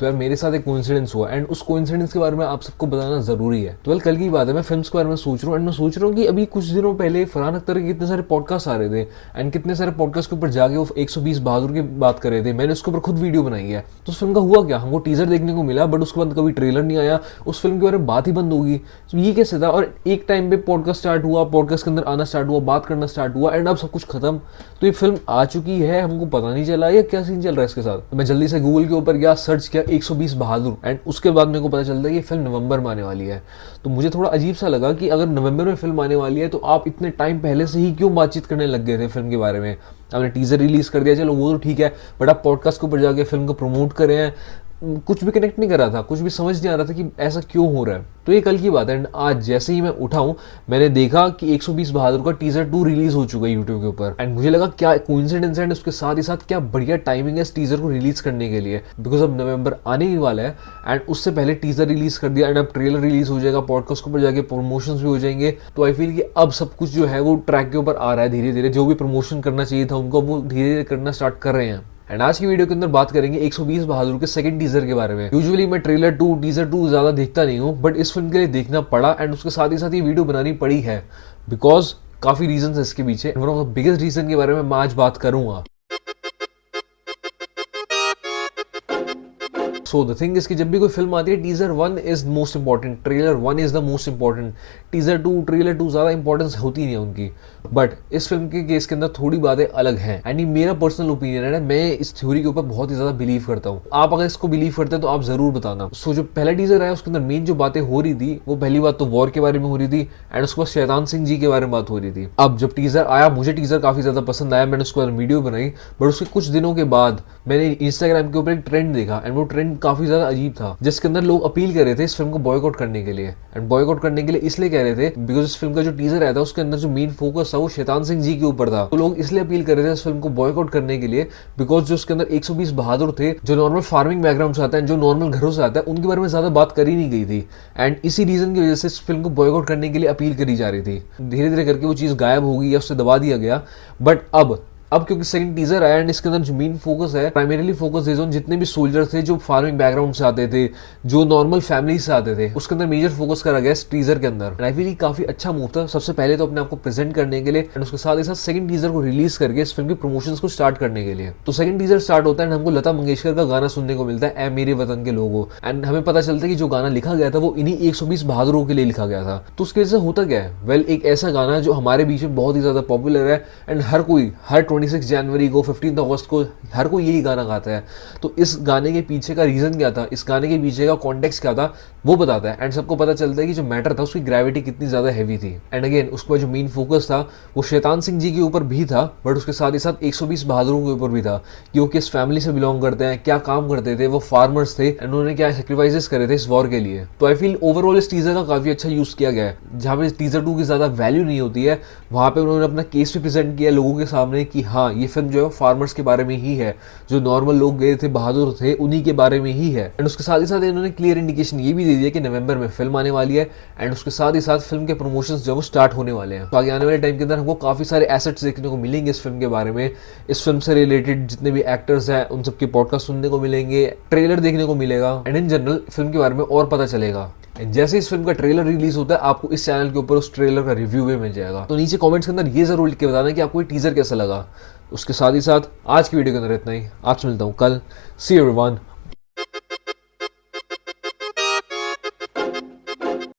तो यार मेरे साथ एक कोइंसिडेंस हुआ एंड उस कोइंसिडेंस के बारे में आप सबको बताना जरूरी है। तो कल की बात है, मैं फिल्म्स के बारे में सोच रहा हूँ एंड मैं सोच रहा हूँ कि अभी कुछ दिनों पहले फरहान अख्तर के कितने सारे पॉडकास्ट आ रहे थे एंड कितने सारे पॉडकास्ट के ऊपर जाके वो 120 बहादुर की बात कर रहे थे। मैंने उसके ऊपर खुद वीडियो बनाई है। तो उस फिल्म का हुआ क्या, हमको टीजर देखने को मिला बट उसके बाद कभी ट्रेलर नहीं आया, उस फिल्म के बारे में बात ही बंद होगी। तो ये कैसे था? और एक टाइम पे पॉडकास्ट स्टार्ट हुआ, पॉडकास्ट के अंदर आना स्टार्ट हुआ, बात करना स्टार्ट हुआ एंड अब सब कुछ खत्म। तो ये फिल्म आ चुकी है, हमको पता नहीं चला या क्या सीन चल रहा है इसके साथ। तो मैं जल्दी से गूगल के ऊपर गया, सर्च किया 120 बहादुर एंड उसके बाद मेरे को पता चलता है कि फिल्म नवंबर में आने वाली है। तो मुझे थोड़ा अजीब सा लगा कि अगर नवंबर में फिल्म आने वाली है तो आप इतने टाइम पहले से ही क्यों बातचीत करने लग गए थे फिल्म के बारे में। आपने टीजर रिलीज कर दिया, चलो वो तो ठीक है, बट आप पॉडकास्ट के ऊपर जाके फिल्म को प्रमोट कर रहे हैं। कुछ भी कनेक्ट नहीं कर रहा था, कुछ भी समझ नहीं आ रहा था कि ऐसा क्यों हो रहा है। तो ये कल की बात है एंड आज जैसे ही मैं उठा हूँ मैंने देखा कि 120 बहादुर का टीजर 2 रिलीज हो चुका है यूट्यूब के ऊपर एंड मुझे लगा क्या कोइंसिडेंस है एंड उसके साथ ही साथ क्या बढ़िया टाइमिंग है इस टीजर को रिलीज करने के लिए, बिकॉज अब नवंबर आने ही वाला है एंड उससे पहले टीजर रिलीज कर दिया एंड अब ट्रेलर रिलीज हो जाएगा, पॉडकास्ट के ऊपर जाके प्रमोशन भी हो जाएंगे। तो आई फील कि अब सब कुछ जो है वो ट्रैक के ऊपर आ रहा है धीरे धीरे। जो भी प्रमोशन करना चाहिए था उनको वो धीरे धीरे करना स्टार्ट कर रहे हैं। एंड आज की वीडियो के अंदर बात करेंगे 120 बहादुर के सेकंड टीजर के बारे में। यूजुअली मैं ट्रेलर 2 टीजर 2 ज्यादा देखता नहीं हूँ बट इस फिल्म के लिए देखना पड़ा एंड उसके साथ ही साथ ये वीडियो बनानी पड़ी है बिकॉज काफी रीजन है इसके पीछे। One of the biggest reason के बारे में मैं आज बात करूंगा। सो द थिंग इज कि जब भी कोई फिल्म आती है teaser 1 is most important, trailer 1 is the most important. Teaser 2 trailer 2 ज्यादा इंपॉर्टेंस होती नहीं है उनकी। बट इस फिल्म के केस के अंदर थोड़ी बातें अलग हैं एंड ये मेरा पर्सनल ओपिनियन है। मैं इस थ्योरी के ऊपर बहुत ही ज्यादा बिलीव करता हूँ। आप अगर इसको बिलीव करते हैं तो आप जरूर बताना। सो जो पहला टीजर आया उसके अंदर मेन जो बातें हो रही थी वो पहली बात तो वॉर के बारे में हो रही थी एंड उसके बाद शैतान सिंह जी के बारे में बात हो रही थी। अब जब टीजर आया मुझे टीजर काफी ज्यादा पसंद आया, मैंने उसके बाद वीडियो बनाई। बट उसके कुछ दिनों के बाद मैंने इंस्टाग्राम के ऊपर एक ट्रेंड देखा एंड वो ट्रेंड काफी ज्यादा अजीब था जिसके अंदर लोग अपील कर रहे थे इस फिल्म को बॉयकॉट करने के लिए। एंड बॉयकॉट करने के लिए इसलिए कह रहे थे बिकॉज इस फिल्म का जो टीजर आया था उसके अंदर जो मेन फोकस था वो शैतान सिंह जी के ऊपर था। तो लोग इसलिए अपील कर रहे थे इस फिल्म को बॉयकॉट करने के लिए बिकॉज जो उसके अंदर 120 बहादुर थे जो नॉर्मल फार्मिंग बैकग्राउंड से आते हैं, जो नॉर्मल घरों से आता है, उनके बारे में ज्यादा बात करी नहीं गई थी एंड इसी रीजन की वजह से इस फिल्म को बॉयकॉट करने के लिए अपील करी जा रही थी। धीरे धीरे करके वो चीज गायब हो गई या उससे दबा दिया गया। बट अब क्योंकि सेकंड टीजर आया एंड इसके अंदर जो मेन फोकस है प्राइमरीली फोकस इज ऑन जितने भी सोल्जर थे जो फार्मिंग बैकग्राउंड से आते थे, जो नॉर्मल फैमिली से आते थे, उसके अंदर मेजर फोकस करा गया इस टीजर के अंदर। आई फील काफी अच्छा मूव था, सबसे पहले तो अपने आप को प्रेजेंट करने के लिए एंड उसके साथ ही साथ सेकंड टीजर को रिलीज करके इस फिल्म की प्रमोशन को स्टार्ट करने के लिए। तो सेकंड टीजर स्टार्ट होता है एंड हमको लता मंगेशकर का गाना सुनने को मिलता है, ए मेरे वतन के लोगों। एंड हमें पता चलता है कि जो गाना लिखा गया था वो इन्हीं 120 बहादुरों के लिए लिखा गया था। तो उसकी वजह से होता क्या है, वेल एक ऐसा गाना जो हमारे बीच में बहुत ही ज्यादा पॉपुलर है एंड हर कोई हर 26 जनवरी को 15 अगस्त को हर कोई यही गाना गाता है। तो इस गाने के पीछे का रीजन क्या था, इस गाने के पीछे का कॉन्टेक्स्ट क्या था वो बताता है एंड सबको पता चलता है कि जो मैटर था उसकी ग्रेविटी कितनी ज्यादा हैवी थी। एंड अगेन उसका जो मेन फोकस था वो शैतान सिंह जी के ऊपर भी था बट उसके साथ ही साथ 120 बहादुरों के ऊपर भी था कि वो किस फैमिली से बिलोंग करते हैं, क्या काम करते थे, वो फार्मर्स थे एंड उन्होंने क्या सेक्रीफाइसेस करे थे इस वॉर के लिए। तो आई फील ओवरऑल इस टीजर का काफी अच्छा यूज किया गया है। जहां पे टीजर 2 की ज्यादा वैल्यू नहीं होती है वहां पे उन्होंने अपना केस भी प्रेजेंट किया लोगों के सामने कि हाँ ये फिल्म जो है फार्मर्स के बारे में ही है, जो नॉर्मल लोग गए थे बहादुर थे उन्हीं के बारे में ही है। एंड उसके साथ ही साथ इन्होंने क्लियर इंडिकेशन ये भी दे दिया कि नवंबर में फिल्म आने वाली है एंड उसके साथ ही साथ फिल्म के प्रमोशंस जो वो स्टार्ट होने वाले हैं। तो आगे आने वाले टाइम के अंदर हमको काफी सारे एसेट्स देखने को मिलेंगे इस फिल्म के बारे में। इस फिल्म से रिलेटेड जितने भी एक्टर्स हैं उन सबके पॉडकास्ट सुनने को मिलेंगे, ट्रेलर देखने को मिलेगा एंड इन जनरल फिल्म के बारे में और पता चलेगा। जैसे इस फिल्म का ट्रेलर रिलीज होता है आपको इस चैनल के ऊपर उस ट्रेलर का रिव्यू भी मिल जाएगा। तो नीचे कमेंट्स के अंदर ये जरूर लिख के बताना कि आपको ये टीजर कैसा लगा। उसके साथ ही साथ आज की वीडियो के अंदर इतना ही। आपसे मिलता हूँ कल। सी यू एवरीवन।